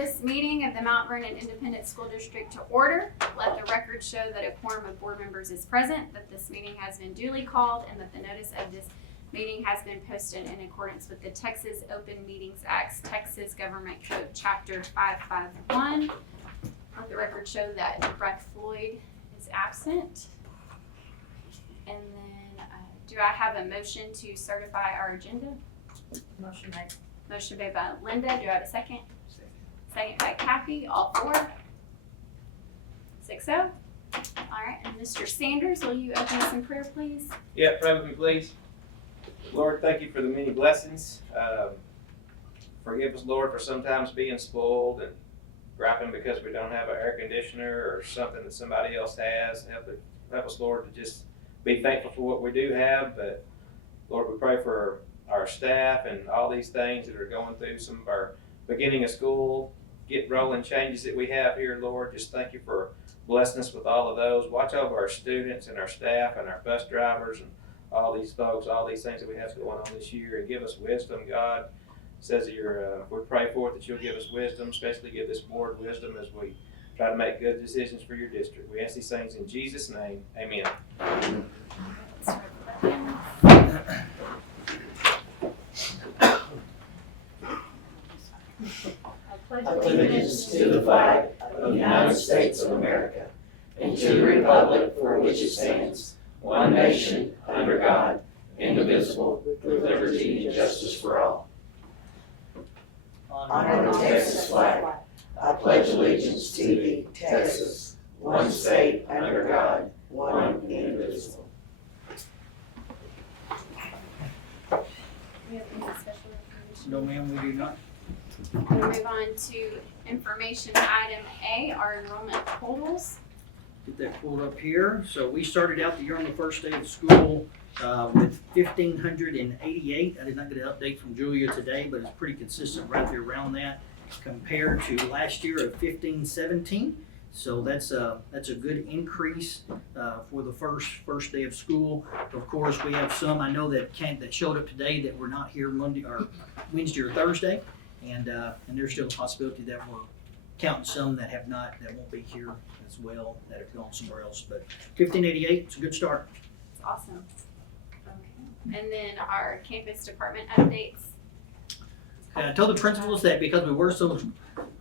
this meeting of the Mount Vernon Independent School District to order. Let the record show that a quorum of board members is present, that this meeting has been duly called, and that the notice of this meeting has been posted in accordance with the Texas Open Meetings Act, Texas Government Code, Chapter 551. Let the record show that Brett Floyd is absent. And then, do I have a motion to certify our agenda? Motion made. Motion made by Linda. Do I have a second? Second by Kathy. All four? 6-0. All right. And Mr. Sanders, will you open us in prayer, please? Yeah, pray with me, please. Lord, thank you for the many blessings. Forgive us, Lord, for sometimes being spoiled and griping because we don't have an air conditioner or something that somebody else has. Help us, Lord, to just be thankful for what we do have. But Lord, we pray for our staff and all these things that are going through some of our beginning of school, get rolling changes that we have here, Lord. Just thank you for blessing us with all of those. Watch over our students and our staff and our bus drivers and all these folks, all these things that we have going on this year, and give us wisdom. God says that we pray for it, that you'll give us wisdom, especially give this board wisdom as we try to make good decisions for your district. We ask these things in Jesus' name. Amen. I pledge allegiance to the flag of the United States of America and to the republic for which it stands, one nation, under God, indivisible, with liberty and justice for all. Honor the Texas flag. I pledge allegiance to thee, Texas, one state, under God, one indivisible. We have any special information? No, ma'am, we do not. We'll move on to information item A, our enrollment totals. Get that pulled up here. So we started out the year on the first day of school with 1,588. I did not get an update from Julia today, but it's pretty consistent right there around that compared to last year of 1,517. So that's a good increase for the first day of school. Of course, we have some I know that showed up today that were not here Monday or Wednesday or Thursday, and there's still a possibility that we're counting some that won't be here as well, that have gone somewhere else. But 1,588, it's a good start. It's awesome. Okay. And then our campus department updates. I told the principals that because we were so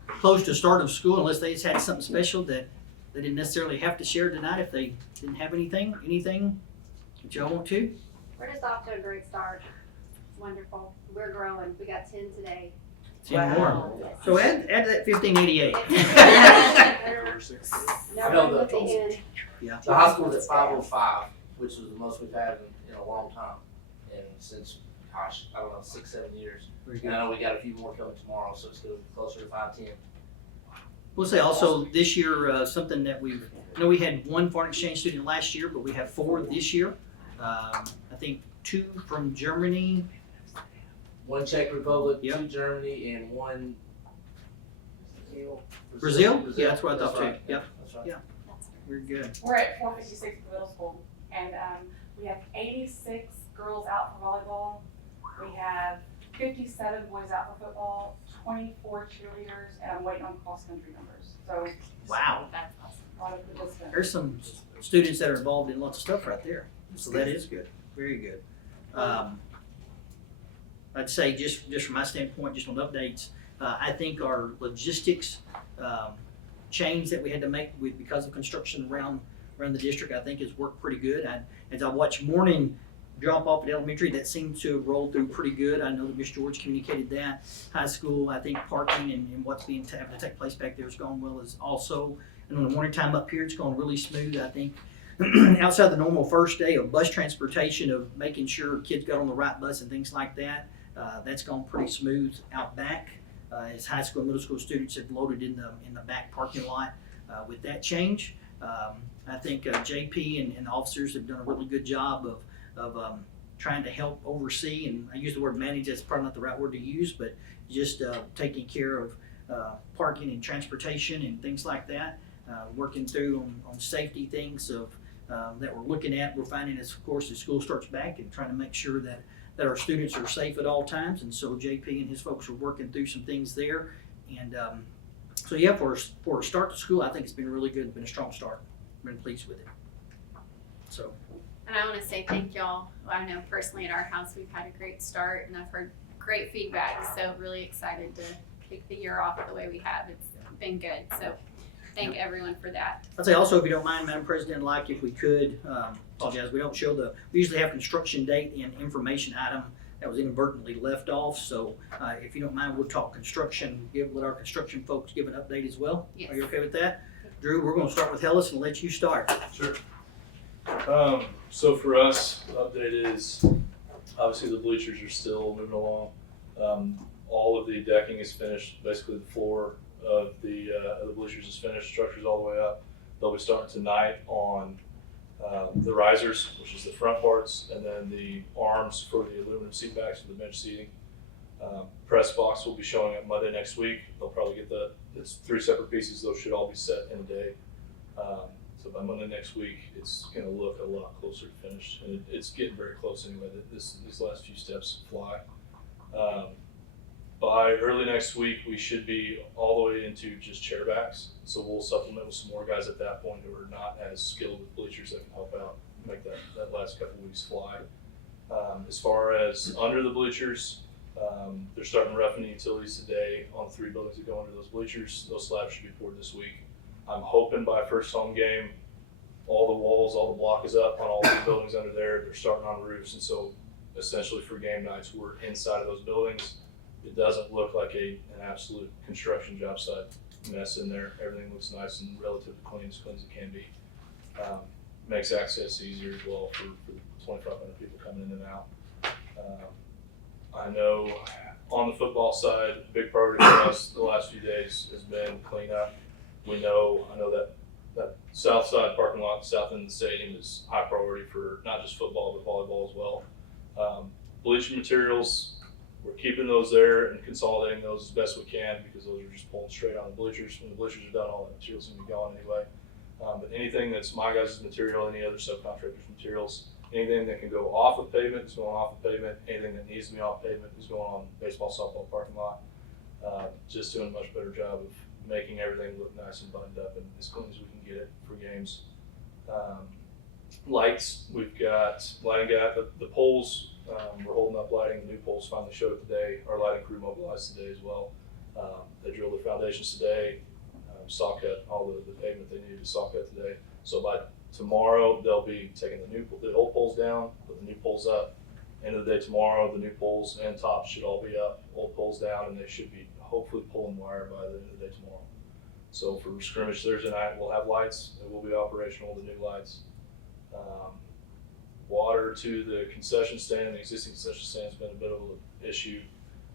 close to start of school, unless they just had something special, that they didn't necessarily have to share tonight if they didn't have anything that y'all want to. We're just off to a great start. It's wonderful. We're growing. We got 10 today. 10 more. So add that 1,588. Never with the end. Yeah. The high school is at 505, which was the most we've had in a long time, and since, gosh, I don't know, 6-7 years. Very And good. I know we got a few more coming tomorrow, so it's going to be closer to 510. We'll say also this year, something that I know we had one foreign exchange student last year, but we have 4 this year. I think 2 from Germany. 1 Czech Republic, Yep. 2 Germany, and 1 Brazil? Yeah, that's what I thought too. right. Yep. That's right. Yeah. We're good. We're at 456 middle school, and we have 86 girls out for volleyball. We have 57 boys out for football, 24 cheerleaders, and I'm waiting on cross-country numbers. So Wow. That's awesome. a lot of participants. There's some students that are involved in lots of stuff right there. So that is good. Very good. I'd say just from my standpoint, just on updates, I think our logistics change that we had to make because of construction around the district, I think has worked pretty good. As I watch morning drop off at elementary, that seems to have rolled through pretty good. I know that Ms. George communicated that. High school, I think parking and what's having to take place back there has gone well as also. And on the morning time up here, it's gone really smooth. I think outside the normal first day of bus transportation, of making sure kids got on the right bus and things like that, that's gone pretty smooth out back. As high school and middle school students have loaded in the back parking lot with that change. I think JP and the officers have done a really good job of trying to help oversee, and I use the word manage, that's probably not the right word to use, but just taking care of parking and transportation and things like that, working through on safety things that we're looking at. We're finding as, of course, as school starts back and trying to make sure that our students are safe at all times, and so JP and his folks are working through some things there, and So yeah, for a start to school, I think it's been really good, been a strong start, been pleased with it. So, And I want to say thank y'all. I know personally at our house we've had a great start, and I've heard great feedback. So really excited to kick the year off the way we have. It's been good. So thank everyone for that. I'd say also, if you don't mind, Madam President, like if we could, apologize, we don't show we usually have construction date and information item that was inadvertently left off. So if you don't mind, we'll talk construction, let our construction folks give an update as well. Yes. Are you okay with that? Drew, we're gonna start with Hellas and let you start. Sure. So for us, the update is obviously the bleachers are still moving along. All of the decking is finished. Basically, the floor of the bleachers is finished. Structure's all the way up. They'll be starting tonight on the risers, which is the front parts, and then the arms for the aluminum seat backs for the bench seating. Press box will be showing up Monday next week. They'll probably get it's 3 separate pieces. Those should all be set in a day. So by Monday next week, it's going to look a lot closer to finished, and it's getting very close anyway. These last few steps fly. By early next week, we should be all the way into just chair backs. So we'll supplement with some more guys at that point who are not as skilled with bleachers that can help out, make that last couple weeks fly. As far as under the bleachers, they're starting roughing the utilities today on 3 buildings that go under those bleachers. Those slabs should be poured this week. I'm hoping by first home game, all the walls, all the block is up on all 3 buildings under there. They're starting on roofs, and so essentially for game nights, we're inside of those buildings. It doesn't look like an absolute construction job site mess in there. Everything looks nice and relatively clean as it can be. Makes access easier as well for the 2,500 people coming in and out. I know on the football side, a big priority for us the last few days has been cleanup. I know that south side parking lot, south end of the stadium is high priority for not just football, but volleyball as well. Bleaching materials, we're keeping those there and consolidating those as best we can because those are just pulling straight on the bleachers. When the bleachers are done, all that material's gonna be gone anyway. But anything that's my guys' material, any other subcontractors' materials, anything that can go off of pavement is going off of pavement. Anything that needs to be off pavement is going on baseball, softball parking lot. Just doing a much better job of making everything look nice and buttoned up and as clean as we can get it for games. Lights, we've got lighting guy, the poles, we're holding up lighting. The new poles finally showed up today. Our lighting crew mobilized today as well. They drilled their foundations today, saw cut all the pavement they needed to saw cut today. So by tomorrow, they'll be taking the old poles down, put the new poles up. End of the day tomorrow, the new poles and tops should all be up, old poles down, and they should be hopefully pulling wire by the end of the day tomorrow. So for scrimmage Thursday night, we'll have lights. They will be operational, the new lights. Water to the concession stand. The existing concession stand has been a bit of an issue,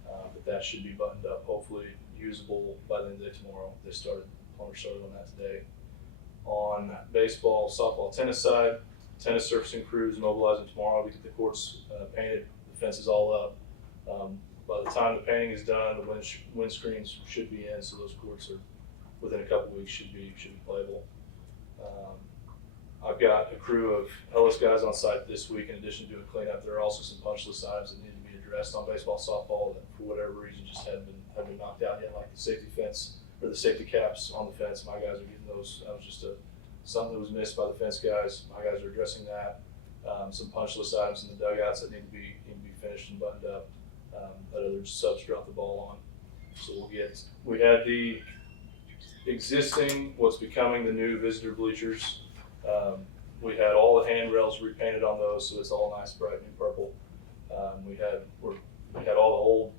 but that should be buttoned up, hopefully usable by the end of the day tomorrow. Plumber started on that today. On baseball, softball, tennis side, tennis surfacing crews mobilizing tomorrow to get the courts painted, the fences all up. By the time the painting is done, the windscreens should be in, so those courts are within a couple weeks should be playable. I've got a crew of Ellis guys on site this week. In addition to doing cleanup, there are also some punch list items that need to be addressed on baseball, softball that for whatever reason just haven't been knocked out yet, like the safety fence or the safety caps on the fence. My guys are getting those. That was just something that was missed by the fence guys. My guys are addressing that. Some punch list items in the dugouts that need to be finished and buttoned up. That other subs dropped the ball on. So we had the existing, what's becoming the new visitor bleachers. We had all the handrails repainted on those, so it's all nice, bright new purple. We had all the old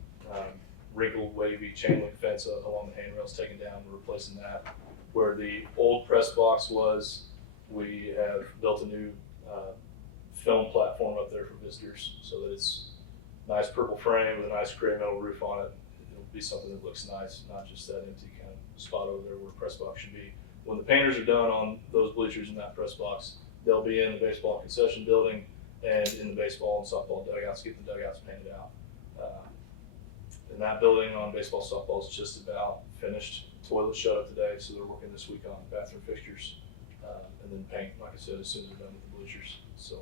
wrinkled, wavy chain link fence along the handrails taken down. We're replacing that. Where the old press box was, we have built a new film platform up there for visitors, so that it's nice purple frame with a nice gray metal roof on it. It'll be something that looks nice, not just that empty kind of spot over there where the press box should be. When the painters are done on those bleachers in that press box, they'll be in the baseball concession building and in the baseball and softball dugouts, get the dugouts painted out. In that building on baseball, softball is just about finished. Toilet shut up today, so they're working this week on bathroom fixtures and then paint, like I said, as soon as they're done with the bleachers. So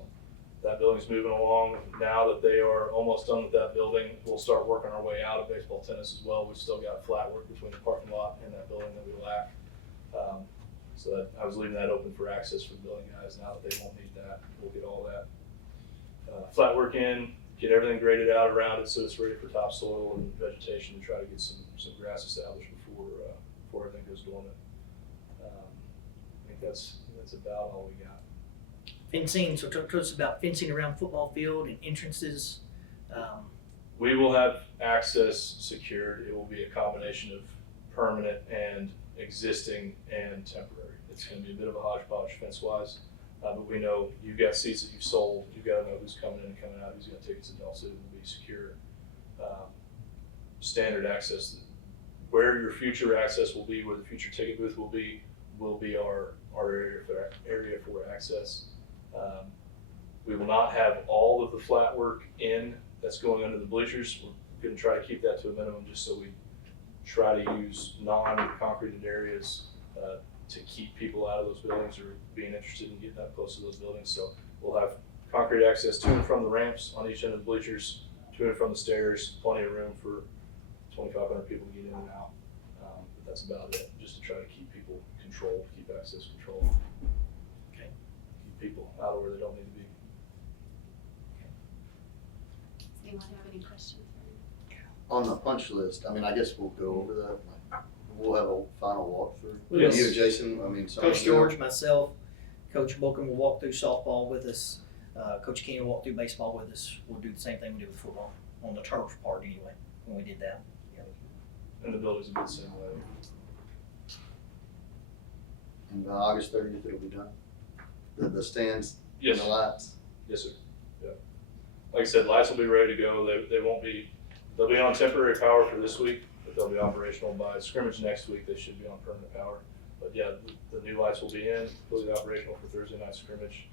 that building's moving along. Now that they are almost done with that building, we'll start working our way out of baseball, tennis as well. We've still got flat work between the parking lot and that building that So that, I was leaving that open for access for the building guys. Now that they won't need that, we'll get all that. Flat work in, get everything graded out around it so it's ready for topsoil and vegetation, to try to get some grass established before everything goes dormant. I think that's about all we got. Fencing, so talk to us about fencing around football field and entrances. We will have access secured. It will be a combination of permanent and existing and temporary. It's gonna be a bit of a hodgepodge fence-wise, but we know you've got seats that you've sold. You've gotta know who's coming in and coming out, who's got tickets and all, so it will be secure. Standard access, where your future access will be, where the future ticket booth will be our area for access. We will not have all of the flat work in that's going under the bleachers. We're gonna try to keep that to a minimum, just so we try to use non-concreted areas to keep people out of those buildings or being interested in getting up close to those buildings. So we'll have concrete access to and from the ramps on each end of the bleachers, to and from the stairs, plenty of room for 2,500 people to get in and out. But that's about it, just to try to keep people controlled, keep access controlled. Okay. Keep people out of where they don't need to be. Does anyone have any questions? On the punch list, I mean, I guess we'll go over that. We'll have a final walkthrough. Yes. You, Jason, I mean, some Coach of them- George, myself, Coach Bolkin will walk through softball with us. Coach King will walk through baseball with us. We'll do the same thing we did with football, on the turf part anyway, when we did that. And the buildings will be the same way. And August 30th, it'll be done. The stands Yes. and the lights. Yes, sir. Yeah. Like I said, lights will be ready to go. They won't be, they'll be on temporary power for this week, but they'll be operational by scrimmage next week. They should be on permanent power. But yeah, the new lights will be in, fully operational for Thursday night scrimmage.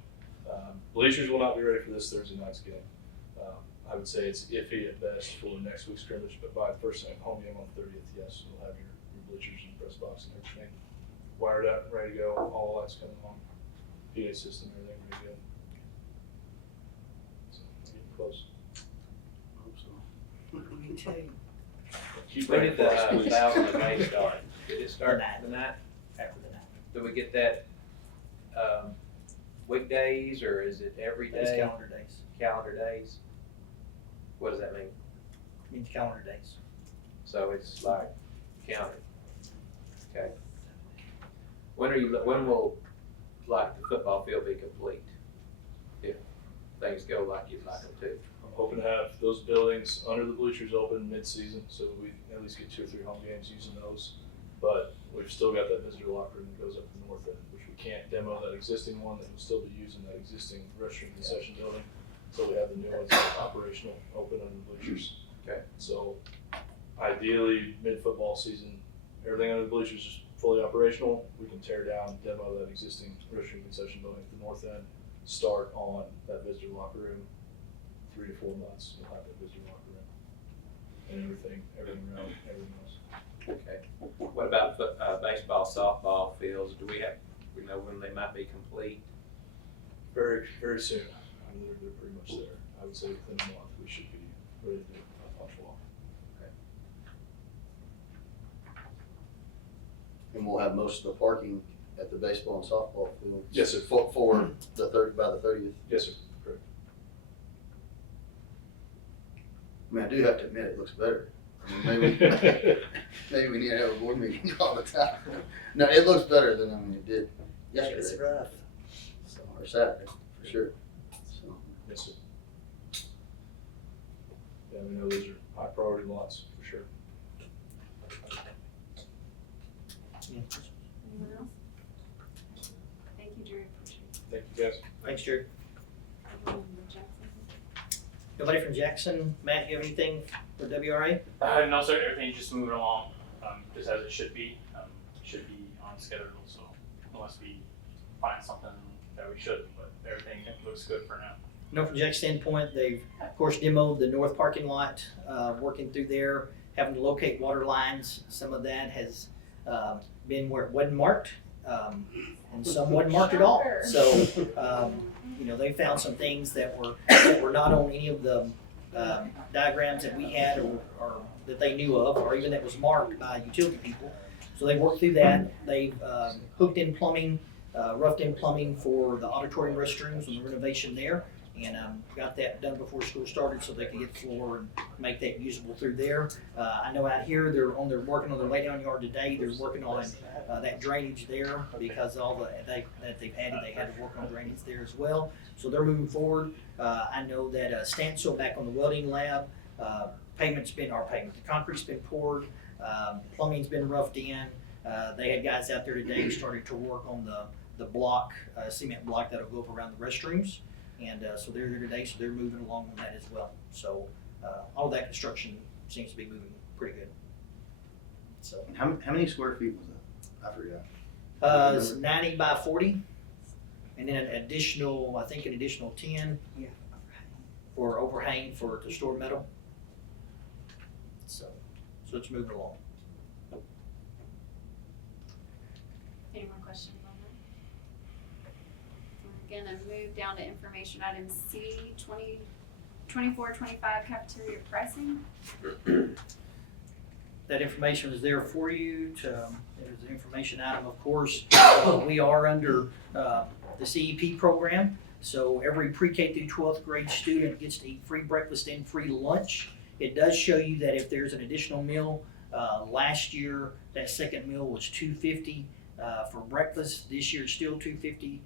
Bleachers will not be ready for this Thursday night's game. I would say it's iffy at best for next week's scrimmage, but by the first home game on the 30th, yes, you'll have your bleachers and press box and everything wired up, ready to go, all the lights coming on, PA system, everything ready to go. So, getting close. Hope so. Me too. Keep When ready did for us, the please. 1,000 a day start? Did it start The the night? After the night. Do we get that weekdays, or is it every These day? calendar days. Calendar days? What does that mean? Means calendar days. So it's like counted. Okay. When will like the football field be complete? If things go like you'd like them to? I'm hoping to have those buildings under the bleachers open mid-season, so we at least get 2 or 3 home games using those. But we've still got that visitor locker room that goes up the north end, which we can't demo that existing one, that will still be using that existing restroom concession building. So we have the new ones operational, open under the bleachers. Okay. So ideally, mid-football season, everything under the bleachers is fully operational. We can tear down, demo that existing restroom concession building at the north end, start on that visitor locker room. 3 to 4 months, we'll have that visitor locker room. And everything around, everything else. Okay. What about baseball, softball fields? Do we know when they might be complete? Very, very soon. I mean, they're pretty much there. I would say within a month, we should be ready to do a punch walk. And we'll have most of the parking at the baseball and softball fields. Yes, sir. For the by the 30th. Yes, sir. Correct. I mean, I do have to admit, it looks better. I mean, maybe we need to have a board meeting all the time. No, it looks better than, it did yesterday. rough. So, or Saturday, for sure. So, Yes, sir. Yeah, we know those are high priority lots, for sure. Anyone else? Thank you, Drew. Appreciate it. Thank you, guys. Thanks, Jared. Jackson? Nobody from Jackson? Matt, you have anything for WRA? No, sir. Everything's just moving along, just as it should be. Should be on schedule. So unless we find something that we shouldn't, but everything looks good for now. No, from Jack's standpoint, they've of course demoed the north parking lot, working through there, having to locate water lines. Some of that has been where it wasn't marked, and some wasn't marked at all. So, they found some things that were not on any of the diagrams that we had or that they knew of, or even that was marked by utility people. So they worked through that. They've hooked in plumbing, roughed in plumbing for the auditorium restrooms and the renovation there. And got that done before school started so they could get the floor and make that usable through there. I know out here they're working on their laydown yard today. They're working on that drainage there because all that they've added, they had to work on drainage there as well. So they're moving forward. I know that standstill back on the welding lab. The concrete's been poured. Plumbing's been roughed in. They had guys out there today who started to work on the block, cement block that'll go up around the restrooms. And so they're there today, so they're moving along on that as well. So all that construction seems to be moving pretty good. So How many square feet was that? I forgot. it's 90 by 40, and then an additional 10 for overhang to store metal. So it's moving along. Any more questions on that? We're gonna move down to information item C, 24-25 cafeteria pricing. That information is there for you. There's an information item, of course. We are under the CEP program, so every pre-K through 12th grade student gets to eat free breakfast and free lunch. It does show you that if there's an additional meal, last year that second meal was $2.50 for breakfast. This year it's still $2.50.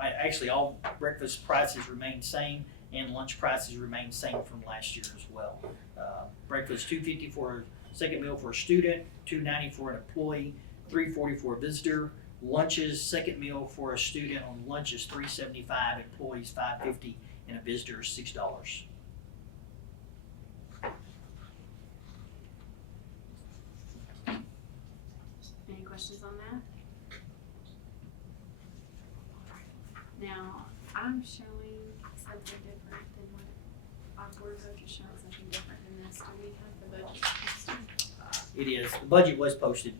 Actually, all breakfast prices remain same, and lunch prices remain same from last year as well. Breakfast $2.50 for a second meal for a student, $2.90 for an employee, $3.40 for a visitor. Lunches, second meal for a student on lunch is $3.75, employees $5.50, and a visitor is $6. Any questions on that? Now, I'm showing something different than what our board vote is showing something different than this. Do we have the budget posted? It is. The budget was posted.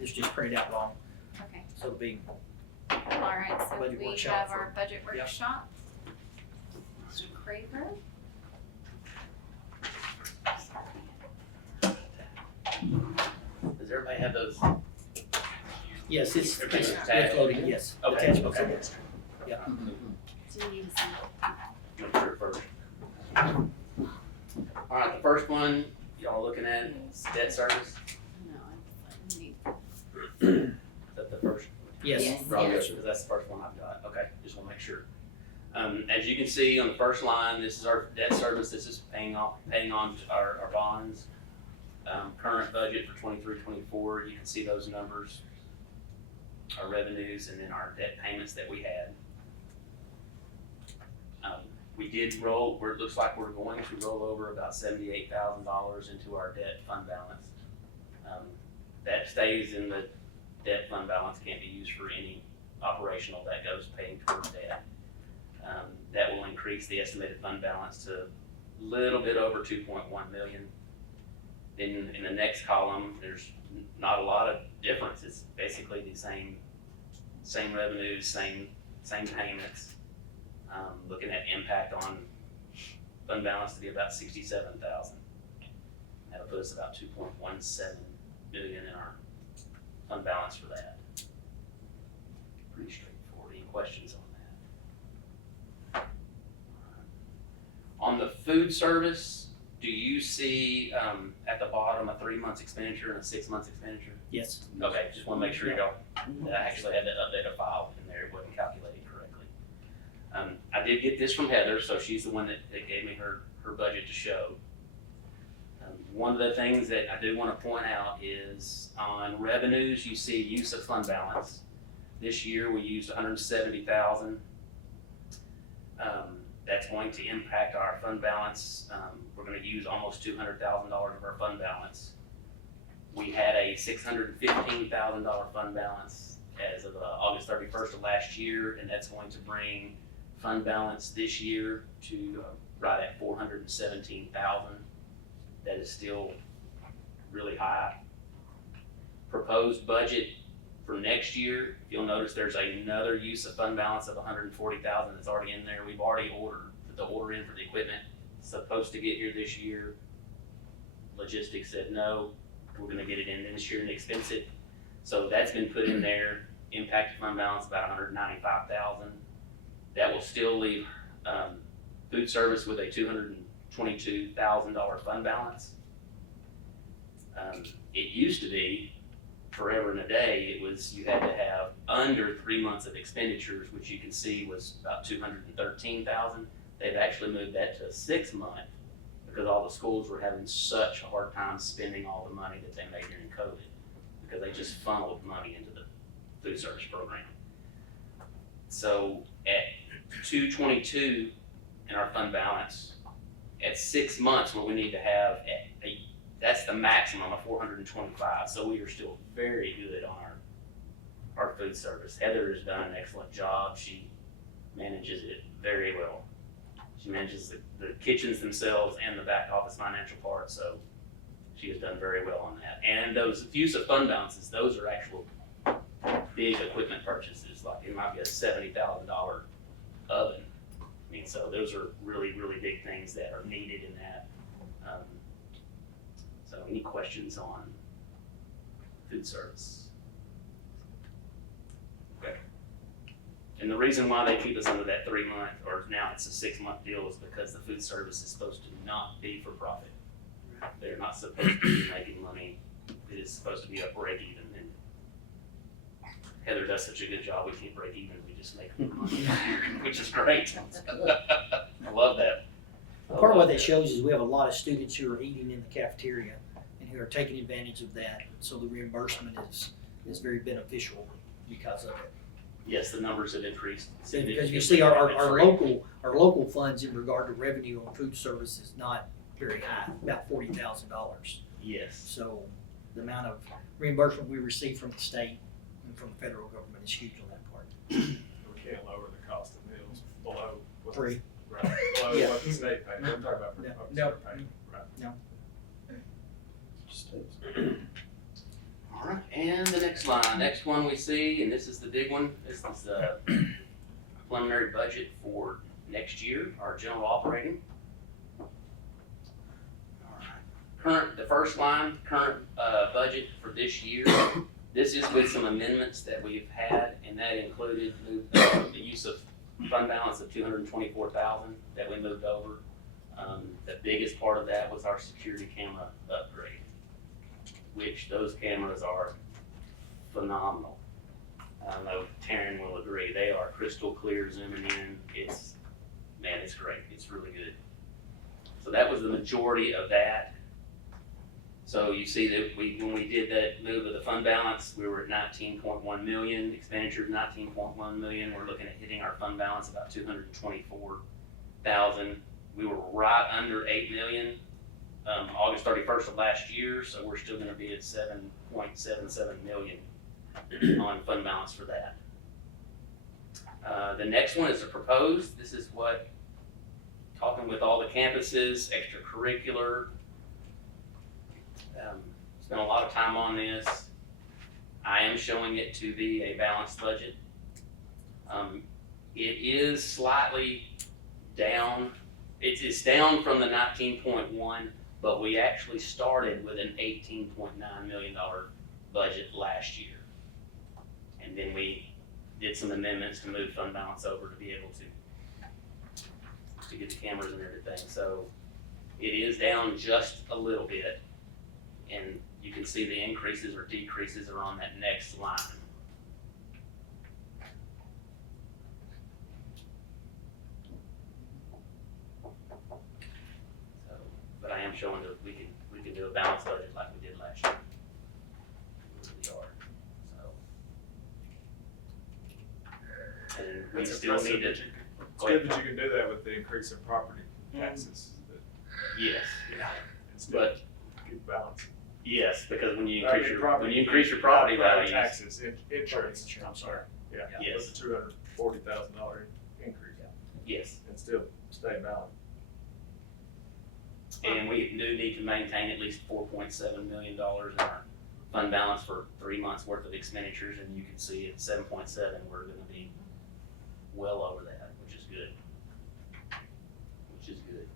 It's just printed out wrong, Okay, so it'll be all right, so Budget we workshop have for- our budget Yep. workshop. Mr. Craver. Does everybody have those? yes. It's Attached. loading. Yes. Okay, Attached. okay. Yeah. Do you need to see? Make sure first. All right, the first one y'all are looking at is debt service. No, I need. Is that the first? Yes. Yes. Probably, because that's the first one I've got. Okay, just want to make sure. As you can see on the first line, this is our debt service. This is paying on our bonds. Current budget for 23-24, you can see those numbers, our revenues, and then our debt payments that we had. We did roll, it looks like we're going to roll over about $78,000 into our debt fund balance. That stays in the debt fund balance, can't be used for any operational, that goes paying towards debt. That will increase the estimated fund balance to a little bit over 2.1 million. Then in the next column, there's not a lot of difference. It's basically the same revenues, same payments. Looking at impact on fund balance to be about 67,000. That'll put us about 2.17 million in our fund balance for that. Pretty straightforward. Any questions on that? On the food service, do you see at the bottom a 3 months expenditure and a 6 months expenditure? Yes. Okay, just want to make sure y'all, that I actually had that updated file in there, it wasn't calculated correctly. I did get this from Heather, so she's the one that gave me her budget to show. One of the things that I do want to point out is on revenues, you see use of fund balance. This year we used 170,000. That's going to impact our fund balance. We're going to use almost $200,000 of our fund balance. We had a $615,000 fund balance as of August 31st of last year, and that's going to bring fund balance this year to right at $417,000. That is still really high. Proposed budget for next year, you'll notice there's another use of fund balance of $140,000 that's already in there. We've already ordered the order in for the equipment. It's supposed to get here this year. Logistics said no, we're gonna get it in this year and expense it. So that's been put in there, impacted fund balance about $195,000. That will still leave, food service with a $222,000 fund balance. It used to be, forever and a day, it was, you had to have under 3 months of expenditures, which you can see was about 213,000. They've actually moved that to 6 months because all the schools were having such a hard time spending all the money that they made during COVID, because they just funneled money into the food service program. So at 222 in our fund balance, at 6 months, what we need to have that's the maximum of 425. So we are still very good on our food service. Heather has done an excellent job. She manages it very well. She manages the kitchens themselves and the back office financial part. So she has done very well on that. And those use of fund balances, those are actual big equipment purchases. Like it might be a $70,000 oven. I mean, so those are really, really big things that are needed in that. So any questions on food service? Okay. And the reason why they keep us under that 3 month, or now it's a 6 month deal, is because the food service is supposed to not be for profit. They're not supposed to be making money. It is supposed to be a break even. And Heather does such a good job, we can't break even, we just make money, which is great. I love that. Part of what that shows is we have a lot of students who are eating in the cafeteria and who are taking advantage of that. So the reimbursement is very beneficial because of it. Yes, the numbers have increased. Because you see our local funds in regard to revenue on food service is not very high, about $40,000. Yes. So the amount of reimbursement we receive from the state and from the federal government is huge on that part. We can't lower the cost of meals below what the- Free. Right, below Yeah. what the state pays. I'm talking about No, what the no. state pays. Right. All right, and the next one we see, and this is the big one, this is the preliminary budget for next year, our general operating. All right. The first line, current budget for this year. This is with some amendments that we've had, and that included the use of fund balance of $224,000 that we moved over. The biggest part of that was our security camera upgrade, which those cameras are phenomenal. I know Taryn will agree. They are crystal clear zooming in. It's great. It's really good. So that was the majority of that. So you see that when we did that move of the fund balance, we were at 19.1 million, expenditures 19.1 million. We're looking at hitting our fund balance about 224,000. We were right under 8 million. August 31st of last year, so we're still gonna be at 7.77 million on fund balance for that. The next one is a proposed. This is what, talking with all the campuses, extracurricular, spent a lot of time on this. I am showing it to be a balanced budget. It is slightly down. It's down from the 19.1, but we actually started with an $18.9 million budget last year. And then we did some amendments to move fund balance over to be able to get the cameras and everything. So it is down just a little bit. And you can see the increases or decreases are on that next line. So, but I am showing that we can do a balanced budget like we did last year. We really are. So. And we It's still need to. It's good that you can do that with the increase in property taxes. Yes. And still But keep balance. yes, because when you I increase mean, your property values. Taxes, insurance, I'm sorry, yeah. Yes. With the $240,000 increase. Yes. And still stay balanced. And we do need to maintain at least $4.7 million in our fund balance for 3 months worth of expenditures, and you can see at 7.7, we're gonna be well over that, which is good. Which is good.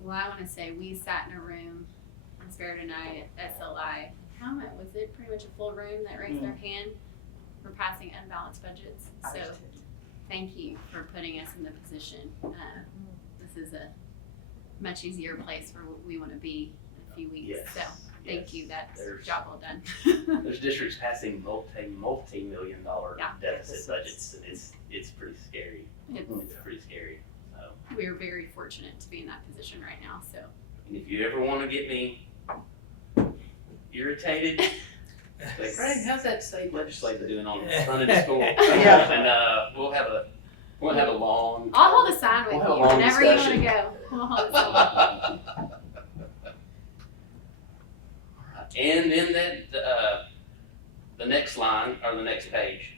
Well, I wanna say we sat in a room, Spirit and I at SLI, comment, was it pretty much a full room that raised their hand for passing unbalanced budgets? So, thank you for putting us in the position. This is a much easier place where we want to be in a few weeks. Yes, So, thank you. That's There's- job well done. There's districts passing multi-million dollar Yeah. deficit budgets, and it's pretty scary. It's, It's pretty scary. So, we're very fortunate to be in that position right now. So, and if you ever want to get me irritated, say, Craig, how's that state legislature doing on running the school? Yeah. And we'll have a long. I'll hold a sign with We'll have a you long whenever you want to discussion. go. We'll hold a sign. And then the next line, or the next page,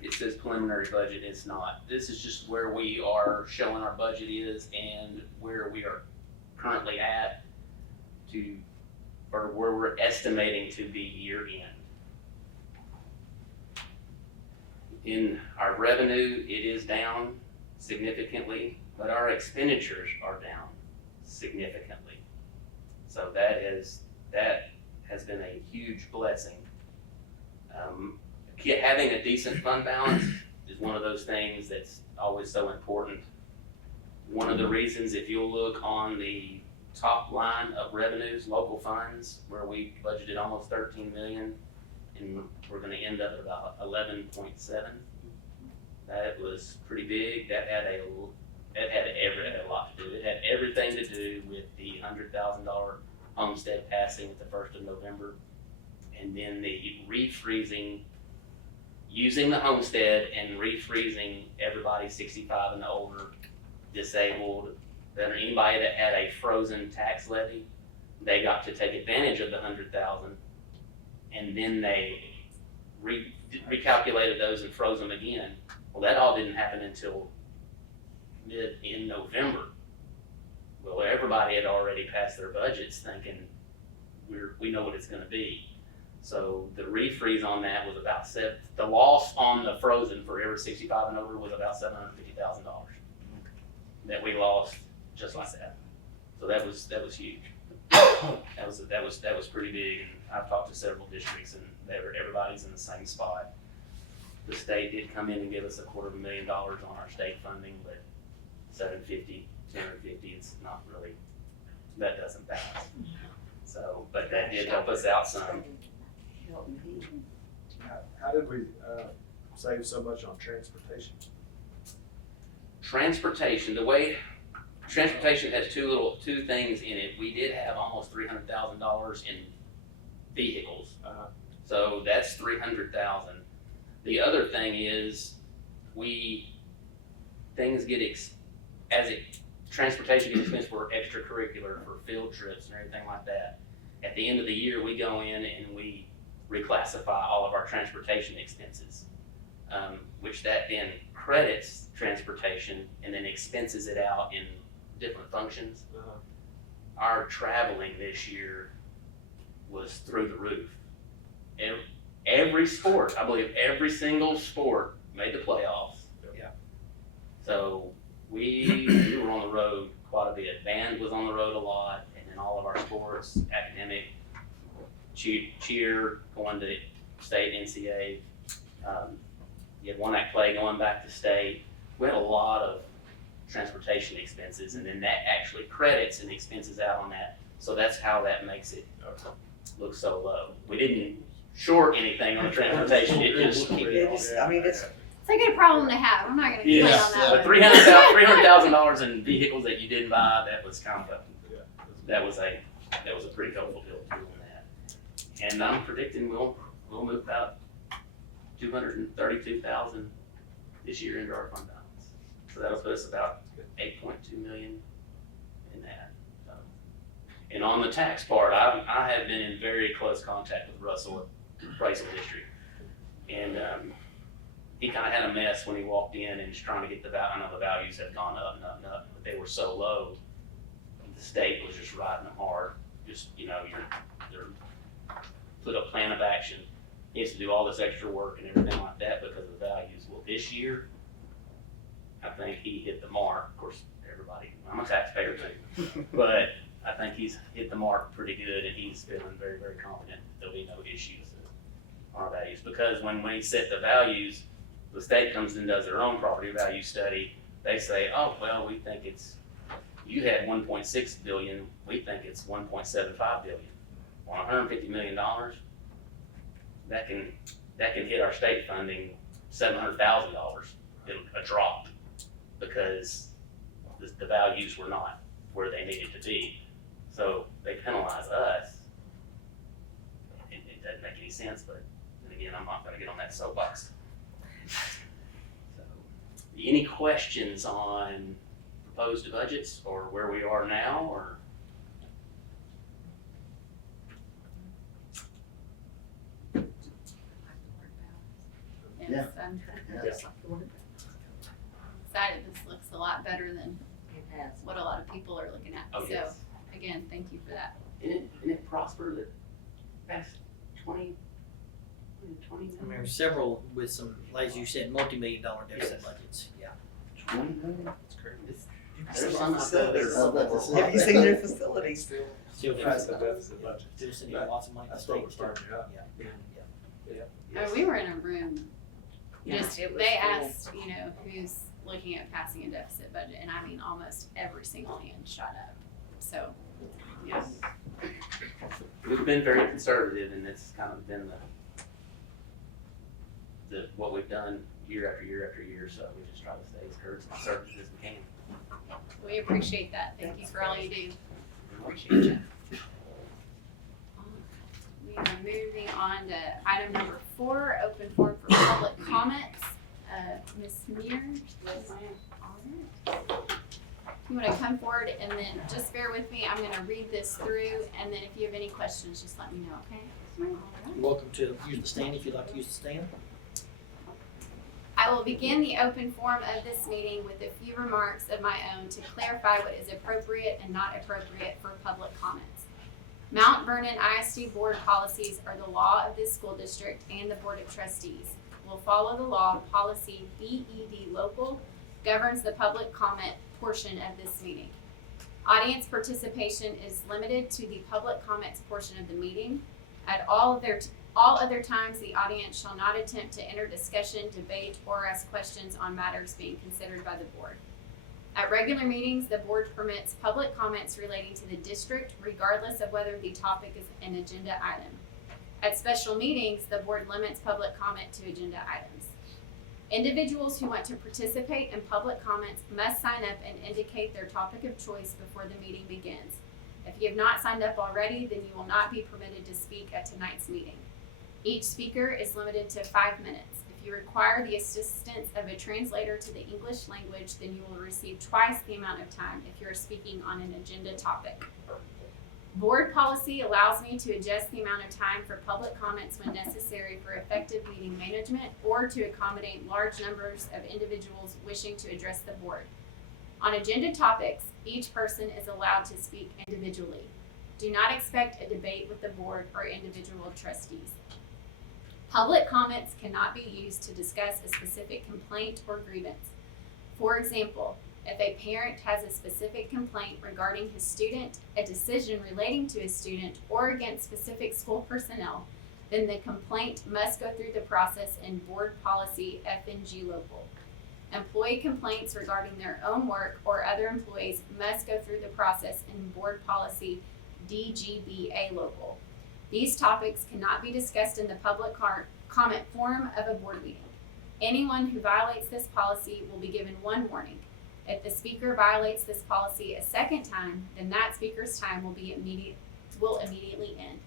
it says preliminary budget. It's not. This is just where we are showing our budget is and where we are currently at or where we're estimating to be year end. In our revenue, it is down significantly, but our expenditures are down significantly. So that has been a huge blessing. Having a decent fund balance is one of those things that's always so important. One of the reasons, if you'll look on the top line of revenues, local funds, where we budgeted almost 13 million, and we're gonna end up at about 11.7. That was pretty big. That had a lot to do. It had everything to do with the $100,000 homestead passing at the 1st of November, and then the refreezing, using the homestead and refreezing everybody 65 and older, disabled, that anybody that had a frozen tax levy, they got to take advantage of the 100,000, and then they recalculated those and froze them again. Well, that all didn't happen until in November. Well, everybody had already passed their budgets thinking we know what it's gonna be. So the refreeze on that was about the loss on the frozen for every 65 and over was about $750,000 that we lost just like that. So that was huge. That was pretty big, and I've talked to several districts, and everybody's in the same spot. The state did come in and give us $250,000 on our state funding, but $750,000, $250,000, it's not really, that doesn't balance. So, but that did help us out some. How did we save so much on transportation? Transportation has two things in it. We did have almost $300,000 in vehicles. So that's $300,000. The other thing is transportation gets expensive for extracurricular, for field trips and everything like that. At the end of the year, we go in and we reclassify all of our transportation expenses, which that then credits transportation and then expenses it out in different functions. Our traveling this year was through the roof. Every sport, I believe every single sport made the playoffs. Yeah. So we were on the road quite a bit. Band was on the road a lot, and then all of our sports, academic, cheer, going to state NCAA. You had one act play going back to state. We had a lot of transportation expenses, and then that actually credits and expenses out on that. So that's how that makes it look so low. We didn't short anything on transportation. It just It's a good problem to have. I'm not going to complain yeah. on that. But $300,000 in vehicles that you didn't buy, that was kind of that was a pretty helpful deal on that. And I'm predicting we'll move about $232,000 this year into our fund balance. So that'll put us about $8.2 million in that. So, and on the tax part, I have been in very close contact with Russell at Appraisal District, and he kind of had a mess when he walked in and was trying to get I know the values have gone up and up and up, but they were so low. The state was just riding them hard. Just, you're put a plan of action. He has to do all this extra work and everything like that because of the values. Well, this year, I think he hit the mark. Of course, I'm a taxpayer too, but I think he's hit the mark pretty good, and he's feeling very, very confident there'll be no issues on our values. Because when we set the values, the state comes and does their own property value study. They say, oh, well, we think you had 1.6 billion, we think it's 1.75 billion. On $150 million, that can hit our state funding $700,000, a drop, because the values were not where they needed to be. So they penalize us. It doesn't make any sense, but then again, I'm not gonna get on that soapbox. So, any questions on proposed budgets or where we are now, or? Yes, I'm Yes. excited. This looks a lot better than It has. what a lot of people are looking at. Oh, So, yes. again, thank you for that. And it prospered the past 20. I mean, there's several with some, like you said, multi-million-dollar deficit budgets, yeah. 20 million? That's crazy. There's some out there that I was are. about to say. Have you seen their facilities? Still That's the deficit, deficit budget. still sending lots of money to That's the what state, was still, burning up. yeah. We were in a room, Yeah, just, it was they full. asked, you know, who's looking at passing a deficit budget, and I mean, almost every single hand shot up. So, yes. We've been very conservative, and it's kind of been what we've done year after year after year, so we just try to stay as conservative as we can. We appreciate that. Thank you for all you do. Appreciate you. We are moving on to item number 4, open forum for public comments. Ms. Mears? All right. You want to come forward, and then just bear with me. I'm going to read this through, and then if you have any questions, just let me know, okay? All right. You're welcome to use the stand if you'd like to use the stand. I will begin the open forum of this meeting with a few remarks of my own to clarify what is appropriate and not appropriate for public comments. Mount Vernon ISD board policies are the law of this school district and the board of trustees. We'll follow the law. Policy BED local governs the public comment portion of this meeting. Audience participation is limited to the public comments portion of the meeting. At all other times, the audience shall not attempt to enter discussion, debate, or ask questions on matters being considered by the board. At regular meetings, the board permits public comments relating to the district, regardless of whether the topic is an agenda item. At special meetings, the board limits public comment to agenda items. Individuals who want to participate in public comments must sign up and indicate their topic of choice before the meeting begins. If you have not signed up already, then you will not be permitted to speak at tonight's meeting. Each speaker is limited to 5 minutes. If you require the assistance of a translator to the English language, then you will receive twice the amount of time if you are speaking on an agenda topic. Board policy allows me to adjust the amount of time for public comments when necessary for effective meeting management or to accommodate large numbers of individuals wishing to address the board. On agenda topics, each person is allowed to speak individually. Do not expect a debate with the board or individual trustees. Public comments cannot be used to discuss a specific complaint or grievance. For example, if a parent has a specific complaint regarding his student, a decision relating to his student, or against specific school personnel, then the complaint must go through the process in board policy FNG local. Employee complaints regarding their own work or other employees must go through the process in board policy DGBA local. These topics cannot be discussed in the public comment forum of a board meeting. Anyone who violates this policy will be given 1 warning. If the speaker violates this policy a second time, then that speaker's time will immediately end.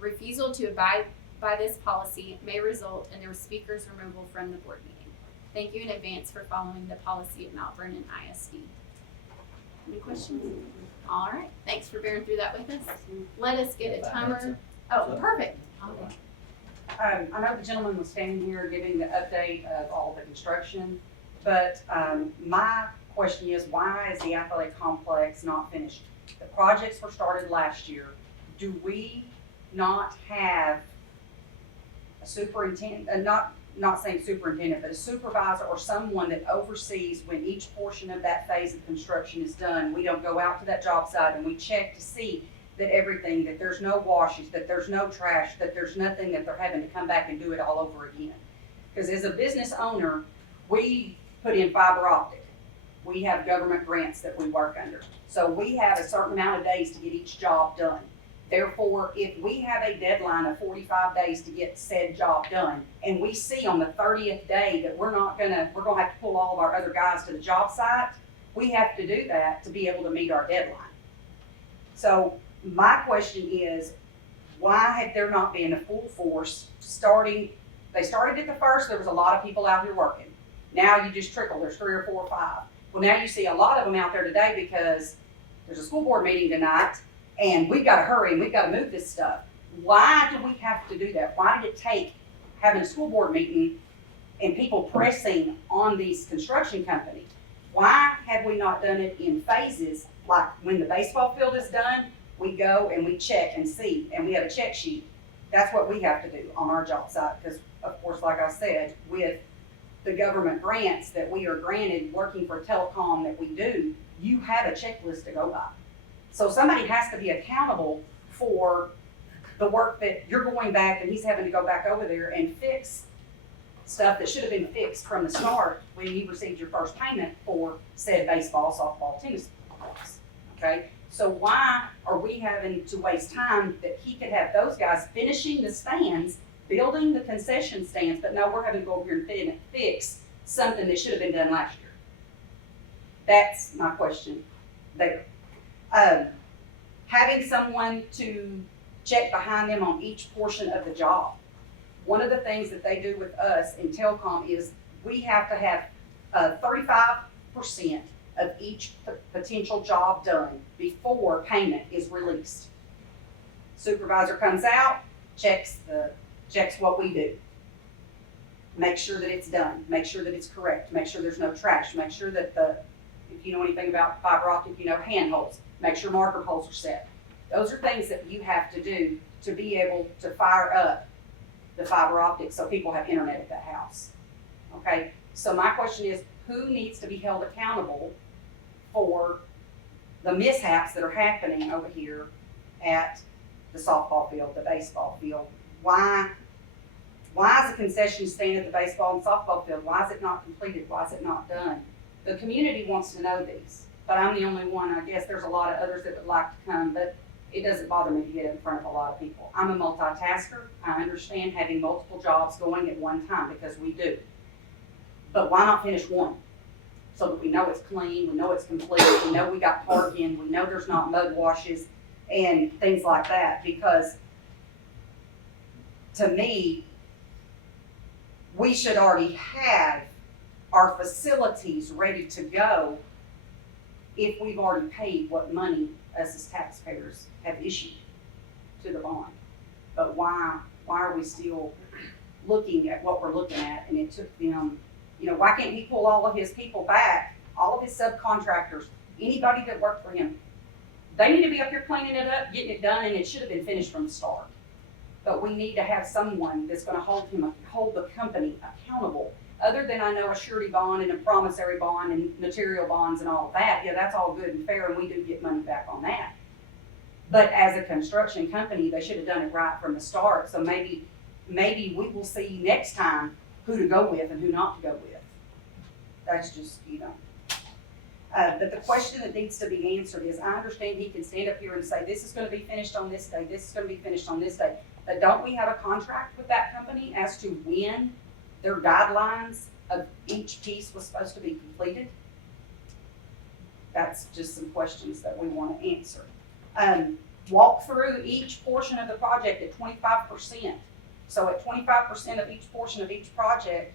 Refusal to abide by this policy may result in the speaker's removal from the board meeting. Thank you in advance for following the policy at Mount Vernon ISD. Any questions? All right, thanks for bearing through that with us. Let us get a timer. Oh, perfect. Okay. I know the gentleman was standing here giving the update of all the construction, but my question is, why is the athletic complex not finished? The projects were started last year. Do we not have a superintendent, not saying superintendent, but a supervisor or someone that oversees when each portion of that phase of construction is done? We don't go out to that job site and we check to see that everything, that there's no washes, that there's no trash, that there's nothing, that they're having to come back and do it all over again. Because as a business owner, we put in fiber optic. We have government grants that we work under. So we have a certain amount of days to get each job done. Therefore, if we have a deadline of 45 days to get said job done, and we see on the 30th day that we're gonna have to pull all of our other guys to the job site, we have to do that to be able to meet our deadline. So my question is, why have there not been a full force starting? They started at the first, there was a lot of people out here working. Now you just trickle, there's 3 or 4 or 5. Well, now you see a lot of them out there today because there's a school board meeting tonight and we've got to hurry and we've got to move this stuff. Why do we have to do that? Why did it take having a school board meeting and people pressing on these construction companies? Why have we not done it in phases? Like when the baseball field is done, we go and we check and see, and we have a check sheet. That's what we have to do on our job site because, of course, like I said, with the government grants that we are granted working for telecom that we do, you have a checklist to go by. So somebody has to be accountable for the work that you're going back and he's having to go back over there and fix stuff that should have been fixed from the start when you received your first payment for said baseball, softball, tennis courts. Okay? So why are we having to waste time that he could have those guys finishing the stands, building the concession stands, but no, we're having to go over here and fix something that should have been done last year? That's my question there. Having someone to check behind them on each portion of the job. One of the things that they do with us in telecom is we have to have 35% of each potential job done before payment is released. Supervisor comes out, checks what we do. Make sure that it's done, make sure that it's correct, make sure there's no trash, make sure that if you know anything about fiber optic, you know handholds, make sure marker holes are set. Those are things that you have to do to be able to fire up the fiber optic so people have internet at that house. Okay, so my question is, who needs to be held accountable for the mishaps that are happening over here at the softball field, the baseball field? Why is the concession stand at the baseball and softball field? Why is it not completed? Why is it not done? The community wants to know these, but I'm the only one. I guess there's a lot of others that would like to come, but it doesn't bother me to get in front of a lot of people. I'm a multitasker. I understand having multiple jobs going at one time because we do. But why not finish one? So that we know it's clean, we know it's complete, we know we got parking, we know there's not mud washes and things like that. Because to me, we should already have our facilities ready to go if we've already paid what money us as taxpayers have issued to the bond. But why are we still looking at what we're looking at? And it took them, why can't he pull all of his people back, all of his subcontractors, anybody that worked for him? They need to be up here cleaning it up, getting it done, and it should have been finished from the start. But we need to have someone that's gonna hold the company accountable. Other than I know a surety bond and a promissory bond and material bonds and all of that, yeah, that's all good and fair, and we do get money back on that. But as a construction company, they should have done it right from the start. So maybe we will see next time who to go with and who not to go with. That's just, But the question that needs to be answered is, I understand he can stand up here and say, this is gonna be finished on this day, this is gonna be finished on this day. But don't we have a contract with that company as to when their guidelines of each piece was supposed to be completed? That's just some questions that we want to answer. Walk through each portion of the project at 25%. So at 25% of each portion of each project,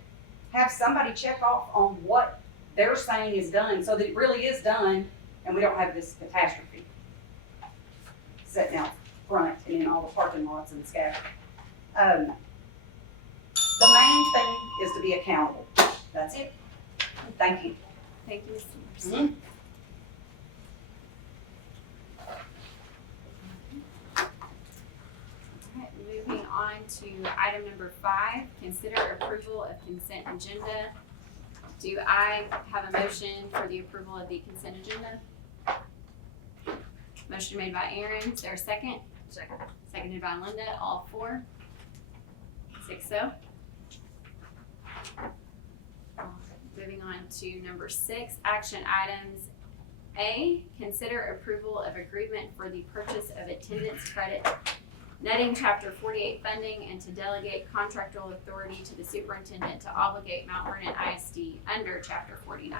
have somebody check off on what they're saying is done so that it really is done and we don't have this catastrophe sitting out front and in all the parking lots and scattered. The main thing is to be accountable. That's it. Thank you. Thank you, Ms. Morrison. Alright, moving on to item number 5, consider approval of consent agenda. Do I have a motion for the approval of the consent agenda? Motion made by Aaron, is there a second? Second. Seconded by Linda, all four. 6-0. Moving on to number 6, action items. A, consider approval of agreement for the purchase of attendance credit, netting chapter 48 funding, and to delegate contractual authority to the superintendent to obligate Mount Vernon ISD under chapter 49.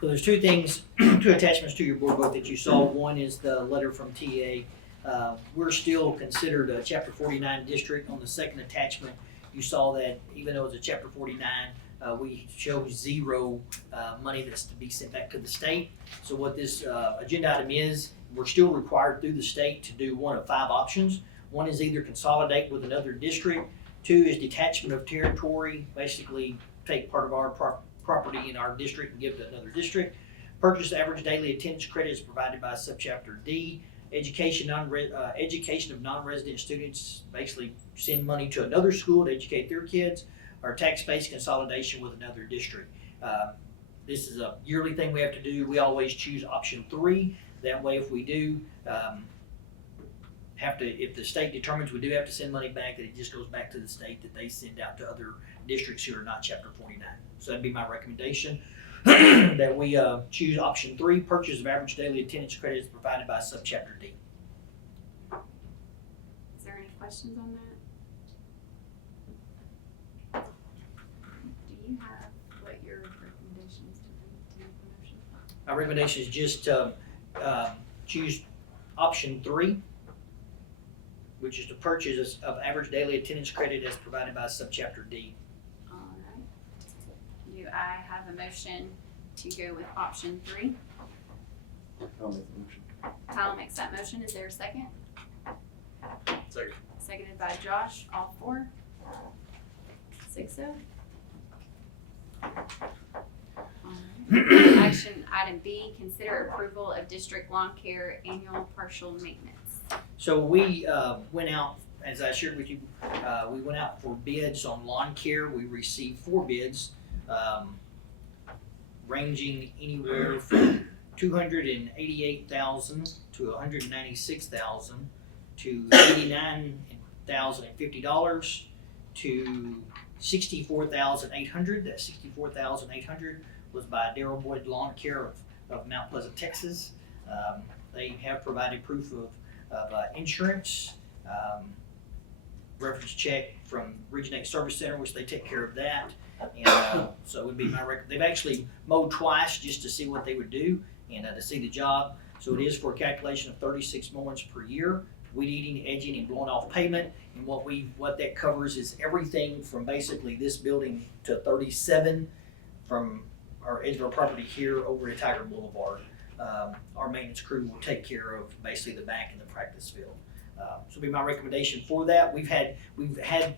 So there's two things, two attachments to your board book that you saw. One is the letter from TA. We're still considered a chapter 49 district. On the second attachment, you saw that even though it's a chapter 49, we show zero money that's to be sent back to the state. So what this agenda item is, we're still required through the state to do one of 5 options. One is either consolidate with another district. 2 is detachment of territory, basically take part of our property in our district and give to another district. Purchase average daily attendance credit is provided by subchapter D. Education of non-resident students, basically send money to another school to educate their kids, or tax-based consolidation with another district. This is a yearly thing we have to do. We always choose option 3. That way, if we do if the state determines we do have to send money back, that it just goes back to the state that they send out to other districts who are not chapter 49. So that'd be my recommendation. That we choose option 3, purchase of average daily attendance credits provided by subchapter D. Is there any questions on that? Do you have what your recommendation is to make the motion? My recommendation is just choose option 3, which is the purchase of average daily attendance credit as provided by subchapter D. All right. Do I have a motion to go with option 3? I'll make the motion. Kyle makes that motion. Is there a second? Second. Seconded by Josh, all 4. 6-0. All right. Action item B, consider approval of district lawn care annual partial maintenance. So we went out, as I shared with you, we went out for bids on lawn care. We received 4 bids, ranging anywhere from $288,000 to $196,000 to $89,050 to $64,800. That $64,800 was by Darrell Boyd Lawn Care of Mount Pleasant, Texas. They have provided proof of insurance, reference check from Regionate Service Center, which they take care of that. And so it would be my they've actually mowed twice just to see what they would do and to see the job. So it is for a calculation of 36 mowings per year, weed eating, edging, and blowing off pavement. And what that covers is everything from basically this building to 37 from our edge of our property here over to Tiger Boulevard. Our maintenance crew will take care of basically the back and the practice field. So it'll be my recommendation for that. We've had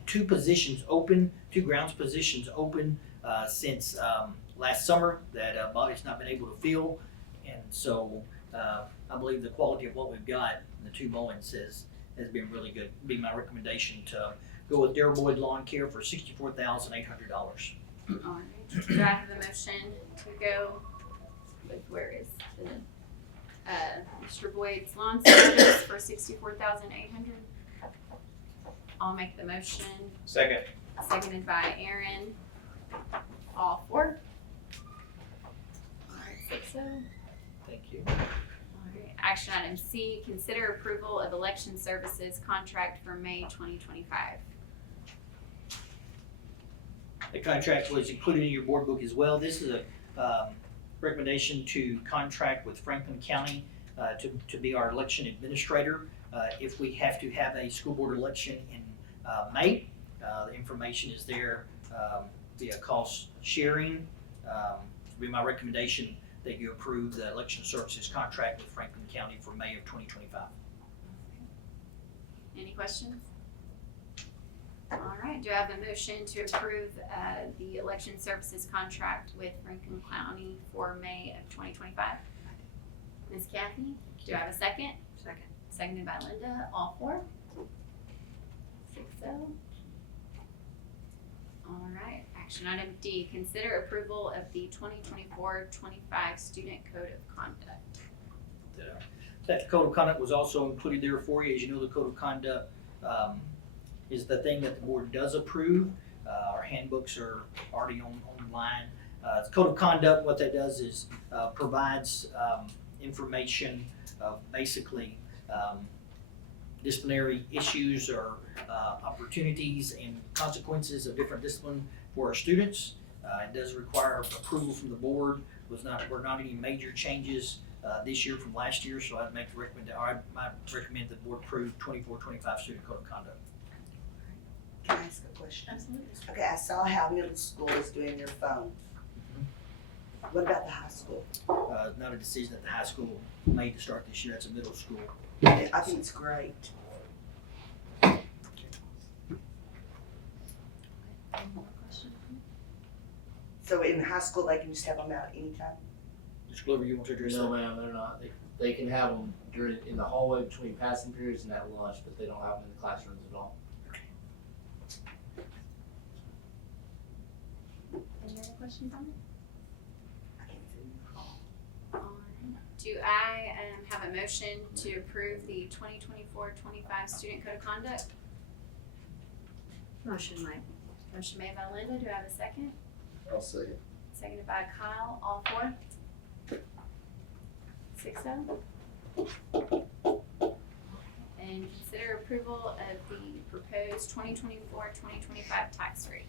2 positions open, 2 grounds positions open since last summer that Bobby's not been able to fill, and so I believe the quality of what we've got in the 2 mowings has been really good. It'd be my recommendation to go with Darrell Boyd Lawn Care for $64,800. All right. Do I have a motion to go with where is the Mr. Boyd's lawn service for $64,800? I'll make the motion. Second. Seconded by Aaron. All 4. All right, 6-0. Thank you. All right. Action item C, consider approval of election services contract for May 2025. The contract was included in your board book as well. This is a recommendation to contract with Franklin County to be our election administrator. If we have to have a school board election in May, the information is there via cost sharing. It'd be my recommendation that you approve the election services contract with Franklin County for May of 2025. Any questions? All right, do I have a motion to approve the election services contract with Franklin County for May of 2025? Ms. Kathy, do I have a second? Second. Seconded by Linda, all 4? 6-0. All right, action item D, consider approval of the 2024-25 Student Code of Conduct. That code of conduct was also included there for you. As you know, the code of conduct is the thing that the board does approve. Our handbooks are already online. The code of conduct, what that does is provides information of basically disciplinary issues or opportunities and consequences of different discipline for our students. It does require approval from the board. Were not any major changes this year from last year, so I'd recommend the board approve 24-25 student code of conduct. Can I ask a question? Absolutely. Okay, I saw how middle school is doing their phone. What about the high school? Not a decision that the high school made to start this year. It's a middle school. I think it's great. Any more questions? So in high school, they can just have them out anytime? Mr. Glover, you want to address that? No, ma'am, they're not. They can have them in the hallway between passing periods and at lunch, but they don't have them in the classrooms at all. Any other questions on it? I can't see them. Do I have a motion to approve the 2024-25 student code of conduct? Motion made. Motion made by Linda, do I have a second? I'll say it. Seconded by Kyle, all four? 6-0. And consider approval of the proposed 2024-2025 tax rate.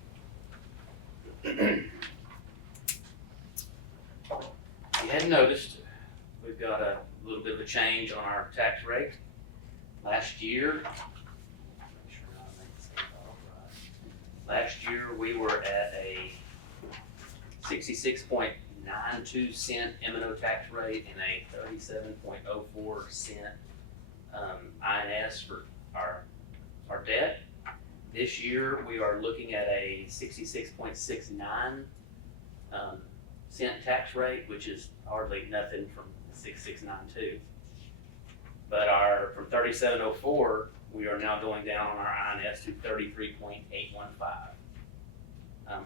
You had noticed, we've got a little bit of a change on our tax rate. Last year, make sure I make this all right. Last year, we were at a 66.92 cent M&O tax rate and a 37.04 cent INS for our debt. This year, we are looking at a 66.69 cent tax rate, which is hardly nothing from 6692. But from 3704, we are now going down on our INS to 33.815.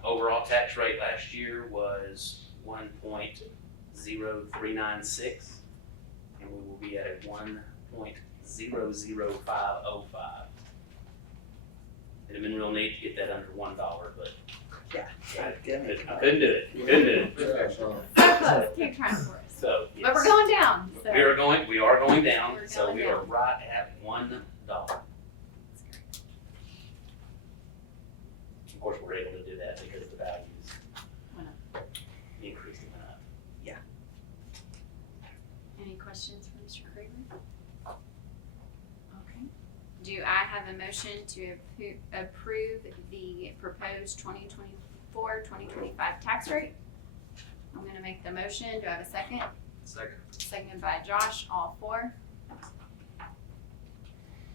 Overall tax rate last year was 1.039.6, and we will be at a 1.00505. It'd have been real neat to get that under $1, but Yeah. I couldn't do it. Couldn't do it. So close, keep trying for us. So But we're yes. going down, so. We are going down, We're so going we are down. right at $1. Of course, we're able to do that because the values Went increased and went up. Any questions for Mr. Krieger? Okay. Do I have a motion to approve the proposed 2024-2025 tax rate? I'm gonna make the motion. Do I have a second? Second. Seconded by Josh, all four.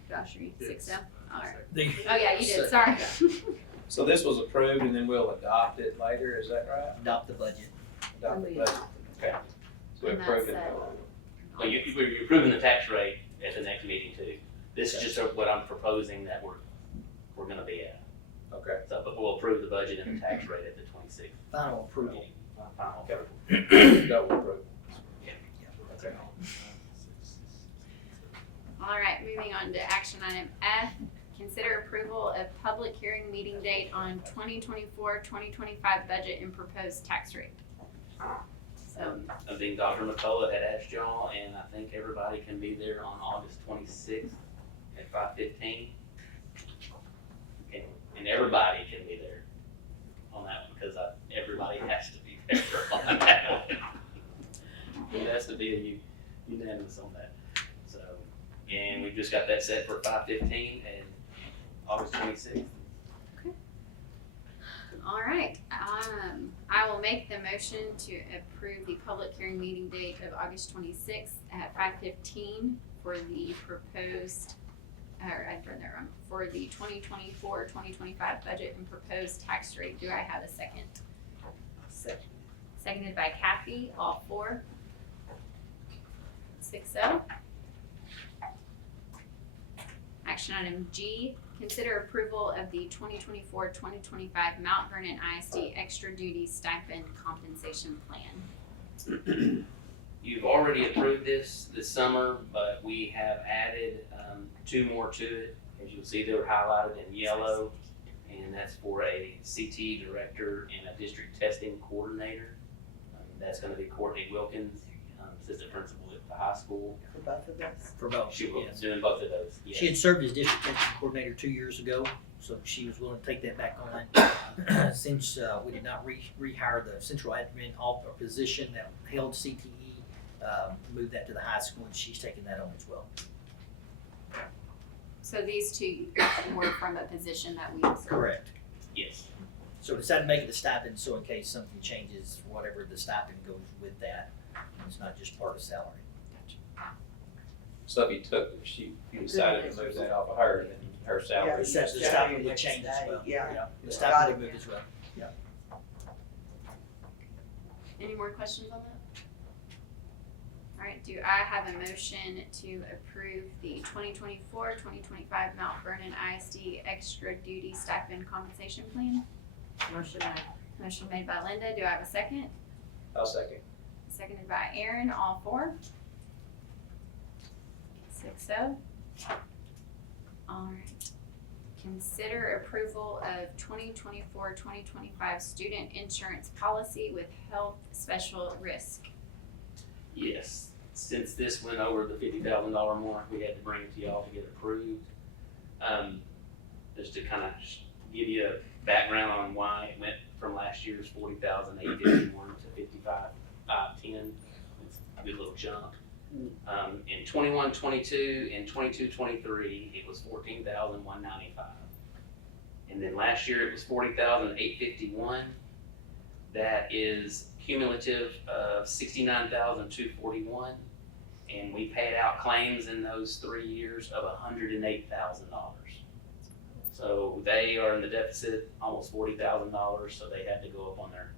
Josh, are you Yes. 6-0? All right. The- Oh, yeah, you did, sorry. So this was approved and then we'll adopt it later, is that right? Adopt the budget. Adopt the budget, okay. So we And approved that's, it. Well, you're approving the tax rate at the next meeting too. This is just what I'm proposing that we're gonna be at. Okay. So, but we'll approve the budget and the tax rate at the 26th Final approval. meeting. Final Okay. approval. Double approved. Okay. All right, moving on to action item F. Consider approval of public hearing meeting date on 2024-2025 budget and proposed tax rate. So, I think Dr. McCullough had asked y'all, and I think everybody can be there on August 26th at 5:15. And everybody can be there on that one, because everybody has to be there on that one. It has to be unanimous on that. So, and we've just got that set for 5:15 and August 26th. all right, I will make the motion to approve the public hearing meeting date of August 26th at 5:15 for the proposed, or I've read that wrong, for the 2024-2025 budget and proposed tax rate. Do I have a second? Second. Seconded by Kathy, all four. 6-0. Action item G, consider approval of the 2024-2025 Mount Vernon ISD extra duty stipend compensation plan. you've already approved this summer, but we have added, 2 more to it. As you'll see, they were highlighted in yellow, and that's for a CT director and a district testing coordinator. That's gonna be Courtney Wilkins, assistant principal at the high school. For both of us? For both, She was yes. doing both of those, yes. She had served as district testing coordinator 2 years ago, so she was willing to take that back on. Since we did not rehire the central admin position that held CTE, moved that to the high school, and she's taking that on as well. So these two were from a position that we. Correct. Yes. So we decided to make it a stipend, so in case something changes, whatever, the stipend goes with that. It's not just part of salary. So if you decided to move that off of her, then her salary. The stipend would change as well. Yeah. The stipend would move as well. Any more questions on that? All right, do I have a motion to approve the 2024-2025 Mount Vernon ISD extra duty stipend compensation plan? Motion made. Motion made by Linda, do I have a second? I'll second. Seconded by Aaron, all 4? 6-0. All right. Consider approval of 2024-2025 student insurance policy with health special risk. Yes, since this went over the $50,000 mark, we had to bring it to y'all to get approved. Just to kind of give you a background on why it went from last year's $40,851 to $55,510. It's a good little jump. In 21-22 and 22-23, it was $14,195. And then last year it was $40,851. That is cumulative of $69,241. And we paid out claims in those 3 years of $108,000. So they are in the deficit, almost $40,000, so they had to go up on their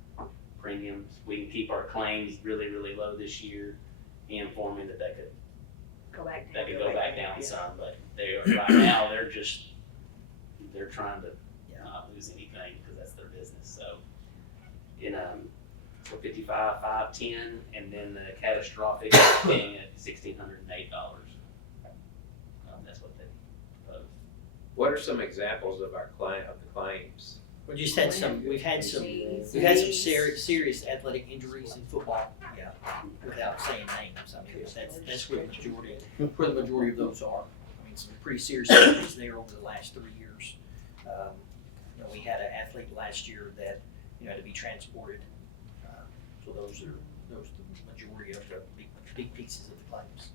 premiums. We can keep our claims really, really low this year. He informed me that they could Go back that down. could go back down some, but they are, right now, they're trying to not lose anything, because that's their business, so. For $55,510, and then the catastrophic being at $1,608. That's what they proposed. What are some examples of our the claims? We just had we've had some serious athletic injuries in football, without saying names. I mean, that's where the majority of those are. I mean, some pretty serious injuries there over the last 3 years. We had an athlete last year that, had to be transported. So those are the majority of the big pieces of the claims.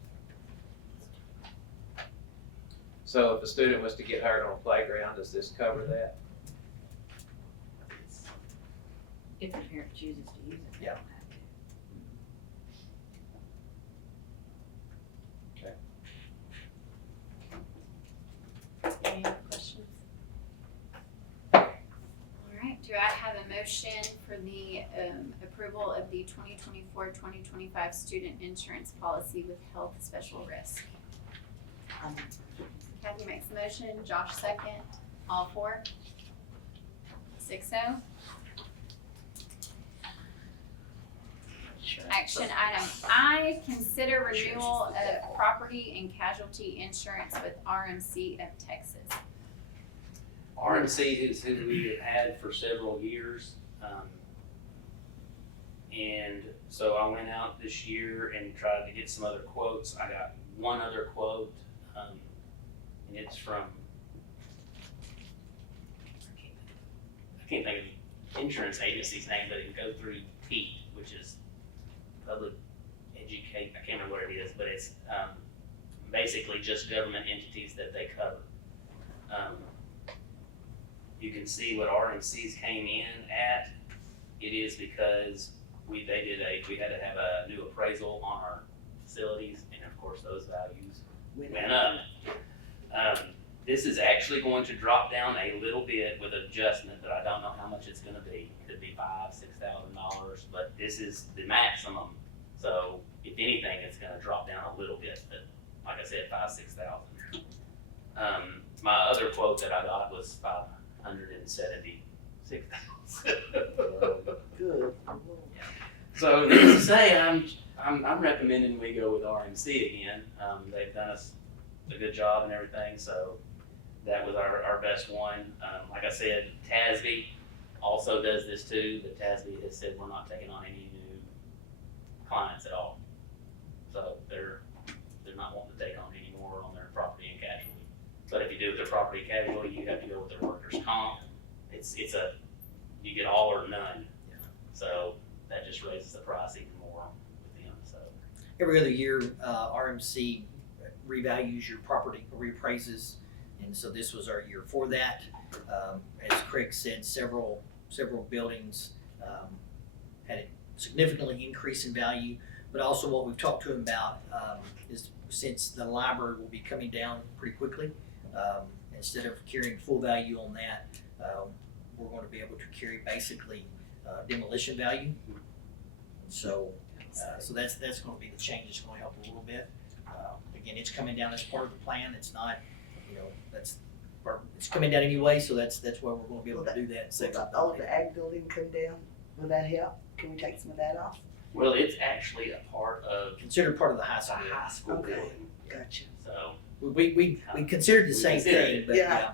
So if a student was to get hurt on a playground, does this cover that? If the parent chooses to use it. They Yeah. don't have to. Any other questions? All right, do I have a motion for the approval of the 2024-2025 student insurance policy with health special risk? Kathy makes the motion, Josh second, all 4? 6-0. Action item I, consider renewal of property and casualty insurance with RMC of Texas. RMC is who we have had for several years. And so I went out this year and tried to get some other quotes. I got one other quote, and it's from, I can't think of the insurance agency's name, but it can go through TEAT, which is Public Educate, I can't remember what it is, but it's basically just government entities that they cover. You can see what RMC's came in at. It is because we had to have a new appraisal on our facilities, and of course those values went up. This is actually going to drop down a little bit with adjustment, but I don't know how much it's gonna be. It could be $5,000-$6,000, but this is the maximum. So if anything, it's gonna drop down a little bit, but like I said, $5,000-$6,000. My other quote that I got was $576,000. Good. So needless to say, I'm recommending we go with RMC again. They've done us a good job and everything, so that was our best one. Like I said, TASB also does this too, but TASB has said we're not taking on any new clients at all. So they're not wanting to take on any more on their property and casualty. But if you do it with their property and casualty, you have to go with their workers' comp. You get all or none. So that just raises the price even more with them, so. Every other year, RMC revalues your property, reappraises, and so this was our year for that. As Craig said, several buildings had a significantly increase in value, but also what we've talked to him about is since the library will be coming down pretty quickly, instead of carrying full value on that, we're going to be able to carry basically demolition value. So that's going to be the change. It's going to help a little bit. Again, it's coming down as part of the plan. It's not, it's coming down anyway. So that's why we're going to be able to do that. And save some Will the ag building come down? Will that help? Can we take some of that off? Well, it's actually a part of considered part of the high the school. high school Okay. building. Gotcha. So We considered the same considered thing, it. but Yeah.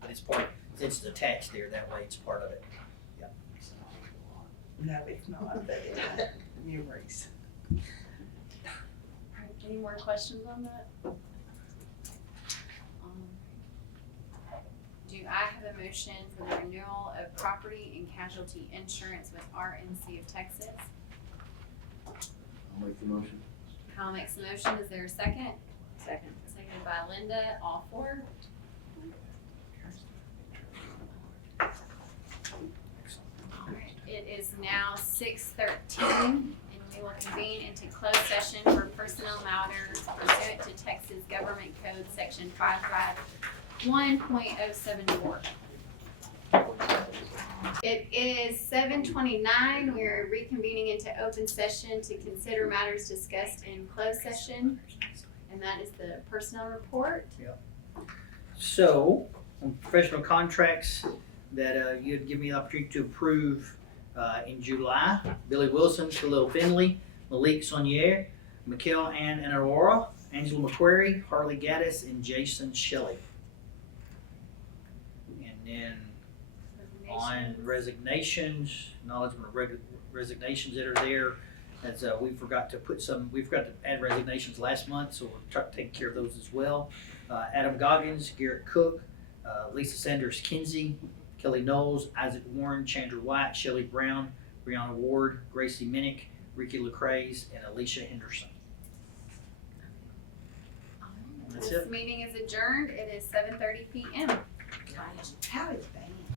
but it's part. Since it's attached there, that way it's part of it. No, it's not, but it memories. Alright, any more questions on that? Do I have a motion for the renewal of property and casualty insurance with RNC of Texas? I'll make the motion. Kyle makes the motion, is there a second? Second. Seconded by Linda, all four. Alright, it is now 6:13 and we will convene into closed session for personnel matters pursuant to Texas Government Code Section 551.074. It is 7:29. We are reconvening into open session to consider matters discussed in closed session. And that is the personnel report. So, on professional contracts that you had given me the opportunity to approve in July, Billy Wilson, Khalil Finley, Malik Sonier, Mikhail Ann Aurora, Angela McQuarrie, Harley Gaddis, and Jason Shelley. And then on resignations, acknowledgement of resignations that are there, as we forgot to add resignations last month, so we're taking care of those as well. Adam Goggins, Garrett Cook, Lisa Sanders Kinsey, Kelly Knowles, Isaac Warren, Chandra White, Shelley Brown, Brianna Ward, Gracie Minnick, Ricky LaCraze, and Alicia Henderson. That's This it. meeting is adjourned. It is 7:30 p.m. How is that?